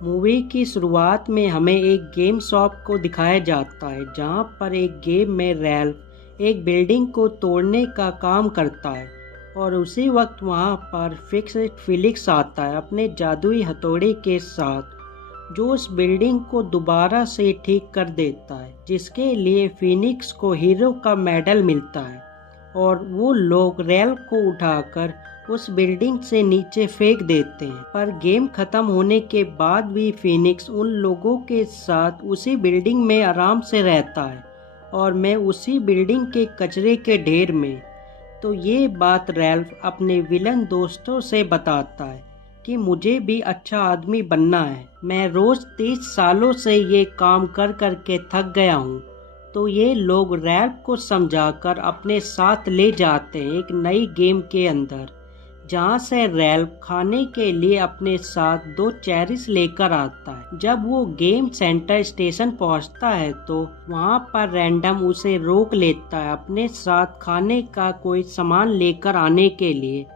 Movie की शुरुआत में हमें एक गेम शॉप को दिखाया जाता है जहां पर एक गेम में रैल्फ एक बिल्डिंग को तोड़ने का काम करता है और उसी वक्त वहां पर फिलिक्स आता है अपने जादुई हथौड़े के साथ जो उस बिल्डिंग को दोबारा से ठीक कर देता है, जिसके लिए फिनिक्स को हीरो का मेडल मिलता है और वो लोग रैल्फ को उठाकर उस बिल्डिंग से नीचे फेंक देते हैं। पर गेम खत्म होने के बाद भी फिनिक्स उन लोगों के साथ उसी बिल्डिंग में आराम से रहता है और मैं उसी बिल्डिंग के कचरे के ढेर में। तो ये बात रैल्फ अपने विलन दोस्तों से बताता है कि मुझे भी अच्छा आदमी बनना है, मैं रोज 30 सालों से ये काम कर कर के थक गया हूँ। तो ये लोग रैल्फ को समझाकर अपने साथ ले जाते हैं एक नई गेम के अंदर, जहाँ से रैल्फ खाने के लिए अपने साथ 2 चेरीज लेकर आता है। जब वो गेम सेंटर स्टेशन पहुँचता है तो वहाँ पर रैंडम उसे रोक लेता है अपने साथ खाने का कोई सामान लेकर आने के लिए,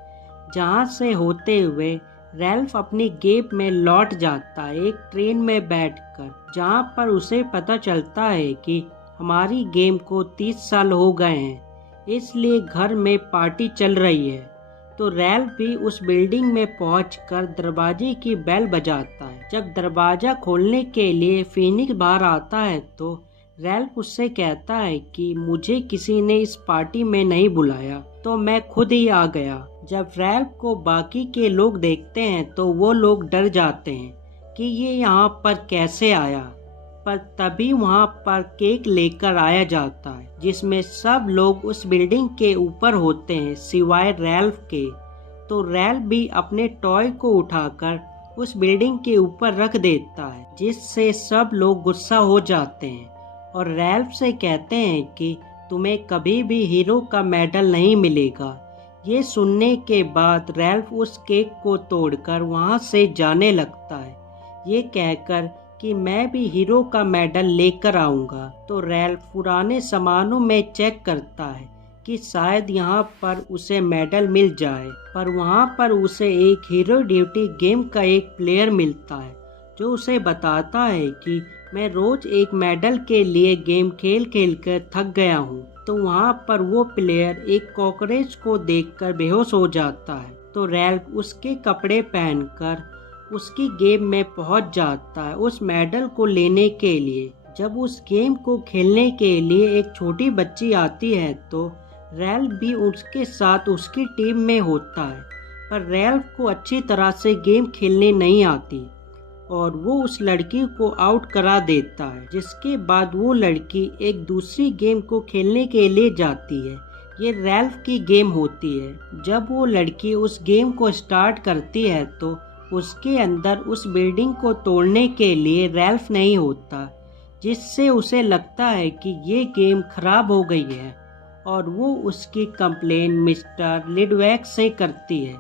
जहाँ से होते हुए रैल्फ अपनी गेम में लौट जाता है एक ट्रेन में बैठकर, जहाँ पर उसे पता चलता है कि हमारी गेम को 30 साल हो गए हैं, इसलिए घर में पार्टी चल रही है। तो रैल्फ भी उस बिल्डिंग में पहुंचकर दरवाजे की बेल बजाता है। जब दरवाजा खोलने के लिए फिनिक्स बाहर आता है तो रैल्फ उससे कहता है कि मुझे किसी ने इस पार्टी में नहीं बुलाया, तो मैं खुद ही आ गया। जब रैल्फ को बाकी के लोग देखते हैं तो वो लोग डर जाते हैं कि ये यहाँ पर कैसे आया, पर तभी वहाँ पर केक लेकर आया जाता है जिसमें सब लोग उस बिल्डिंग के ऊपर होते हैं सिवाय रैल्फ के। तो रैल्फ भी अपने टॉय को उठाकर उस बिल्डिंग के ऊपर रख देता है, जिससे सब लोग गुस्सा हो जाते हैं और रैल्फ से कहते हैं कि तुम्हें कभी भी हीरो का मेडल नहीं मिलेगा। ये सुनने के बाद रैल्फ उस केक को तोड़कर वहाँ से जाने लगता है, ये कहकर कि मैं भी हीरो का मेडल लेकर आऊंगा। तो रैल्फ पुराने सामानों में चेक करता है कि शायद यहाँ पर उसे मेडल मिल जाए, पर वहाँ पर उसे एक हीरो ड्यूटी गेम का एक प्लेयर मिलता है जो उसे बताता है कि मैं रोज एक मेडल के लिए गेम खेल खेल कर थक गया हूँ। तो वहाँ पर वो प्लेयर एक कॉकरोच को देखकर बेहोश हो जाता है। तो रैल्फ उसके कपड़े पहनकर उसकी गेम में पहुंच जाता है उस मेडल को लेने के लिए। जब उस गेम को खेलने के लिए एक छोटी बच्ची आती है तो रैल्फ भी उसके साथ उसकी टीम में होता है, पर रैल्फ को अच्छी तरह से गेम खेलने नहीं आती और वो उस लड़की को आउट करा देता है, जिसके बाद वो लड़की एक दूसरी गेम को खेलने के लिए जाती है। ये रैल्फ की गेम होती है। जब वो लड़की उस गेम को स्टार्ट करती है तो उसके अंदर उस बिल्डिंग को तोड़ने के लिए रैल्फ नहीं होता, जिससे उसे लगता है कि ये गेम खराब हो गई है और वो उसकी कंप्लेन मिस्टर लिडवैक से करती है,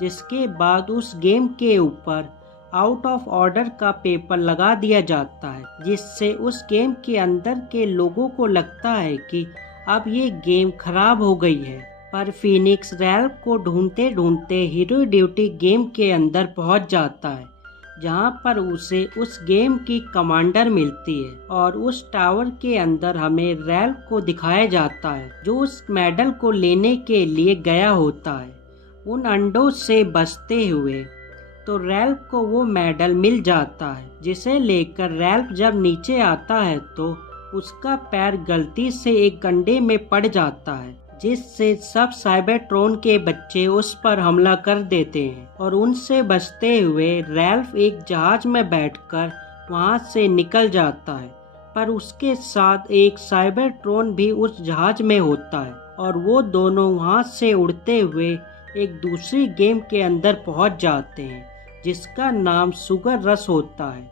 जिसके बाद उस गेम के ऊपर आउट ऑफ ऑर्डर का पेपर लगा दिया जाता है, जिससे उस गेम के अंदर के लोगों को लगता है कि अब ये गेम खराब हो गई है। पर फिनिक्स रैल्फ को ढूंढते ढूंढते हीरो ड्यूटी गेम के अंदर पहुंच जाता है, जहां पर उसे उस गेम की कमांडर मिलती है और उस टावर के अंदर हमें रैल्फ को दिखाया जाता है जो उस मेडल को लेने के लिए गया होता है उन अंडों से बचते हुए। तो रैल्फ को वो मेडल मिल जाता है, जिसे लेकर रैल्फ जब नीचे आता है तो उसका पैर गलती से एक गड्ढे में पड़ जाता है, जिससे सब साइबरट्रॉन के बच्चे उस पर हमला कर देते हैं और उनसे बचते हुए रैल्फ एक जहाज में बैठकर वहां से निकल जाता है। पर उसके साथ एक साइबरट्रॉन भी उस जहाज में होता है और वो दोनों वहां से उड़ते हुए एक दूसरी गेम के अंदर पहुंच जाते हैं, जिसका नाम शुगर रश होता है।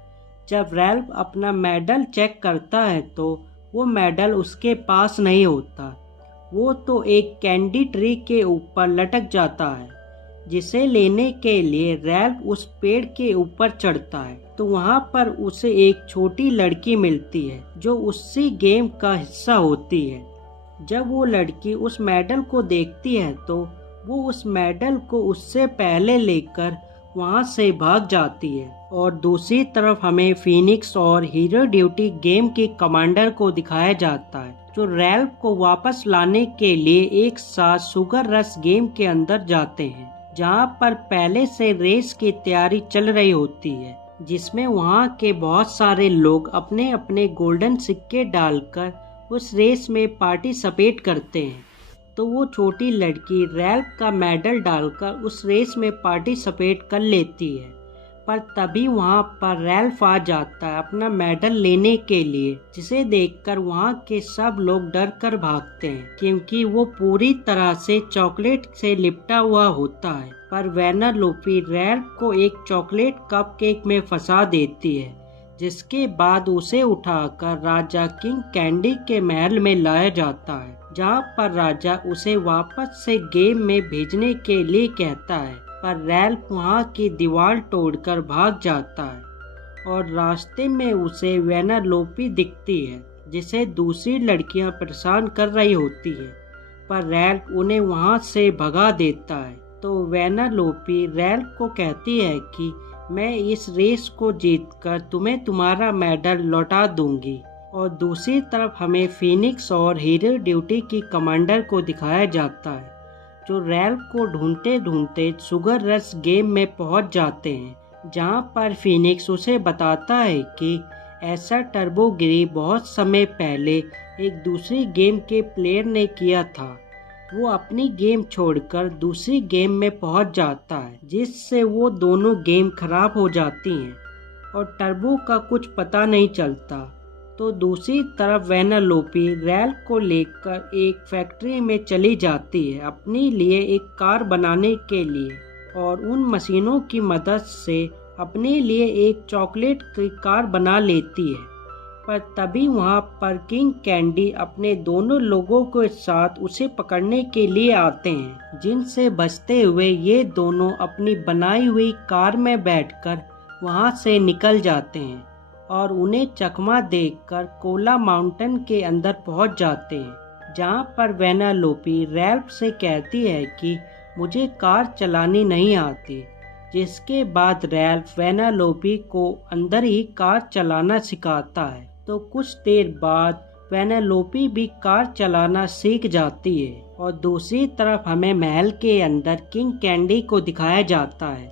जब रैल्फ अपना मेडल चेक करता है तो वो मेडल उसके पास नहीं होता, वो तो एक कैंडी ट्री के ऊपर लटक जाता है, जिसे लेने के लिए रैल्फ उस पेड़ के ऊपर चढ़ता है। तो वहाँ पर उसे एक छोटी लड़की मिलती है जो उसी गेम का हिस्सा होती है। जब वो लड़की उस मेडल को देखती है तो वो उस मेडल को उससे पहले लेकर वहां से भाग जाती है। और दूसरी तरफ हमें फीनिक्स और हीरो ड्यूटी गेम के कमांडर को दिखाया जाता है, जो रैल्फ को वापस लाने के लिए एक साथ शुगर रश गेम के अंदर जाते हैं, जहां पर पहले से रेस की तैयारी चल रही होती है, जिसमें वहां के बहुत सारे लोग अपने अपने गोल्डन सिक्के डालकर उस रेस में पार्टिसिपेट करते हैं। तो वो छोटी लड़की रैल्फ का मेडल डालकर उस रेस में पार्टिसिपेट कर लेती है, पर तभी वहां पर रैल्फ आ जाता है अपना मेडल लेने के लिए, जिसे देखकर वहां के सब लोग डर कर भागते हैं, क्योंकि वो पूरी तरह से चॉकलेट से लिपटा हुआ होता है। पर वेनालोपी रैल्फ को एक चॉकलेट कप केक में फंसा देती है, जिसके बाद उसे उठाकर राजा किंग कैंडी के महल में लाया जाता है, जहां पर राजा उसे वापस से गेम में भेजने के लिए कहता है। पर रैल्फ वहां की दीवार तोड़कर भाग जाता है और रास्ते में उसे वेनालोपी दिखती है, जिसे दूसरी लड़कियां परेशान कर रही होती है, पर रैल्फ उन्हें वहां से भगा देता है। तो वेनालोपी रैल्फ को कहती है कि मैं इस रेस को जीतकर तुम्हें तुम्हारा मेडल लौटा दूंगी। और दूसरी तरफ हमें फीनिक्स और हीरो ड्यूटी की कमांडर को दिखाया जाता है, जो रैल्फ को ढूंढते ढूंढते शुगर रश गेम में पहुंच जाते हैं, जहां पर फीनिक्स उसे बताता है कि ऐसा टर्बोगिरी बहुत समय पहले एक दूसरी गेम के प्लेयर ने किया था। वो अपनी गेम छोड़कर दूसरी गेम में पहुंच जाता है, जिससे वो दोनों गेम खराब हो जाती हैं और टर्बो का कुछ पता नहीं चलता। तो दूसरी तरफ वेनालोपी रैल्फ को लेकर एक फैक्ट्री में चली जाती है अपने लिए एक कार बनाने के लिए, और उन मशीनों की मदद से अपने लिए एक चॉकलेट की कार बना लेती है। पर तभी वहां पर किंग कैंडी अपने दोनों लोगों के साथ उसे पकड़ने के लिए आते हैं, जिनसे बचते हुए ये दोनों अपनी बनाई हुई कार में बैठकर वहां से निकल जाते हैं और उन्हें चकमा देखकर कोला माउंटेन के अंदर पहुंच जाते हैं, जहां पर वेनालोपी रैल्फ से कहती है कि मुझे कार चलानी नहीं आती, जिसके बाद रैल्फ वेनालोपी को अंदर ही कार चलाना सिखाता है। तो कुछ देर बाद वेनालोपी भी कार चलाना सीख जाती है। और दूसरी तरफ हमें महल के अंदर किंग कैंडी को दिखाया जाता है,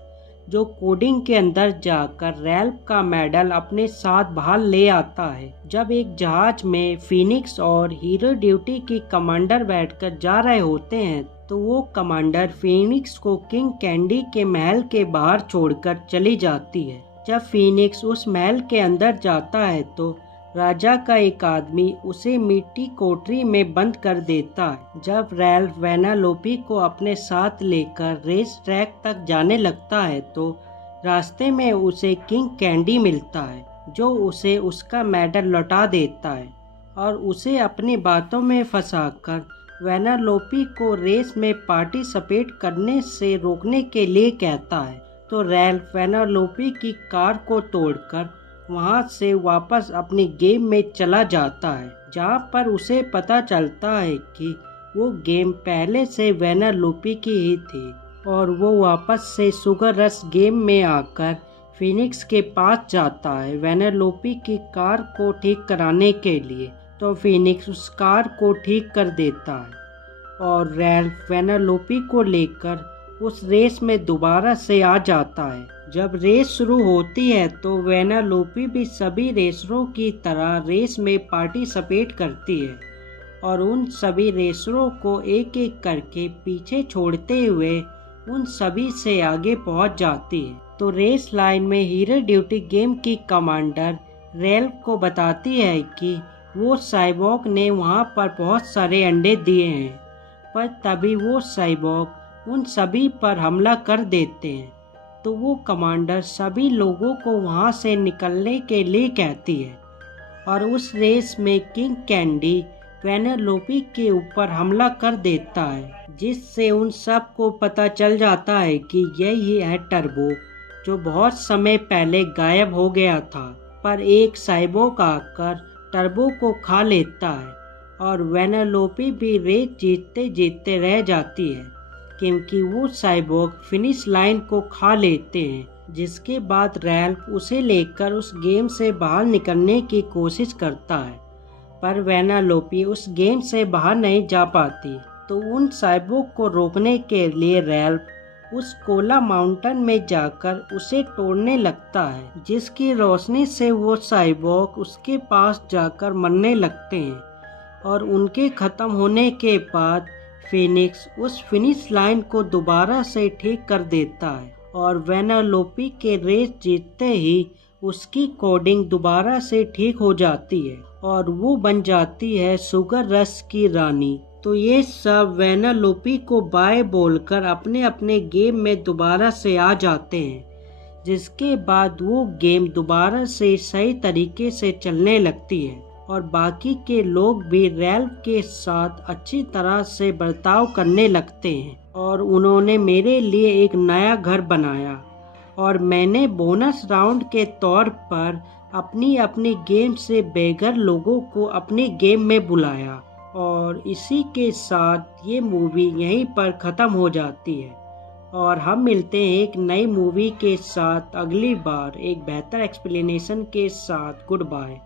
जो कोडिंग के अंदर जाकर रैल्फ का मेडल अपने साथ बाहर ले आता है। जब एक जहाज में फीनिक्स और हीरो ड्यूटी की कमांडर बैठकर जा रहे होते हैं, तो वो कमांडर फीनिक्स को किंग कैंडी के महल के बाहर छोड़कर चली जाती है। जब फीनिक्स उस महल के अंदर जाता है तो राजा का एक आदमी उसे मिट्टी कोठरी में बंद कर देता है। जब रैल्फ वेनालोपी को अपने साथ लेकर रेस ट्रैक तक जाने लगता है तो रास्ते में उसे किंग कैंडी मिलता है, जो उसे उसका मेडल लौटा देता है और उसे अपनी बातों में फंसाकर वेनालोपी को रेस में पार्टिसिपेट करने से रोकने के लिए कहता है। तो रैल्फ वेनालोपी की कार को तोड़कर वहां से वापस अपनी गेम में चला जाता है, जहां पर उसे पता चलता है कि वो गेम पहले से वेनालोपी की ही थी और वो वापस से शुगर रश गेम में आकर फीनिक्स के पास जाता है वेनालोपी की कार को ठीक कराने के लिए। तो फीनिक्स उस कार को ठीक कर देता है और रैल्फ वेनालोपी को लेकर उस रेस में दोबारा से आ जाता है। जब रेस शुरू होती है तो वेनालोपी भी सभी रेसरों की तरह रेस में पार्टिसिपेट करती है और उन सभी रेसरों को एक एक करके पीछे छोड़ते हुए उन सभी से आगे पहुंच जाती है। तो रेस लाइन में हीरो ड्यूटी गेम की कमांडर रैल्फ को बताती है कि वो साइबॉग ने वहां पर बहुत सारे अंडे दिए हैं, पर तभी वो साइबॉग उन सभी पर हमला कर देते हैं। तो वो कमांडर सभी लोगों को वहां से निकलने के लिए कहती है और उस रेस में किंग कैंडी वेनालोपी के ऊपर हमला कर देता है, जिससे उन सब को पता चल जाता है कि यही है टर्बो, जो बहुत समय पहले गायब हो गया था। पर एक साइबोग आकर टर्बो को खा लेता है और वेनालोपी भी रेस जीतते जीतते रह जाती है। क्योंकि वो साइबोर्ग फिनिश लाइन को खा लेते हैं, जिसके बाद रैल्फ उसे लेकर उस गेम से बाहर निकलने की कोशिश करता है, पर वेनालोपी उस गेम से बाहर नहीं जा पाती। तो उन साइबोर्ग को रोकने के लिए रैल्फ उस कोला माउंटेन में जाकर उसे तोड़ने लगता है, जिसकी रोशनी से वो साइबोर्ग उसके पास जाकर मरने लगते हैं और उनके ख़त्म होने के बाद फिनिक्स उस फिनिश लाइन को दोबारा से ठीक कर देता है और वेनालोपी के रेस जीतते ही उसकी कोडिंग दोबारा से ठीक हो जाती है और वो बन जाती है शुगर रश की रानी। तो ये सब वेनालोपी को बाय बोलकर अपने अपने गेम में दोबारा से आ जाते हैं, जिसके बाद वो गेम दोबारा से सही तरीके से चलने लगती है और बाकी के लोग भी रैल्फ के साथ अच्छी तरह से बर्ताव करने लगते हैं और उन्होंने मेरे लिए एक नया घर बनाया और मैंने बोनस राउंड के तौर पर अपनी अपनी गेम से बेघर लोगों को अपनी गेम में बुलाया। और इसी के साथ ये मूवी यहीं पर ख़त्म हो जाती है और हम मिलते हैं एक नई मूवी के साथ अगली बार एक बेहतर एक्सप्लेनेशन के साथ। Good bye.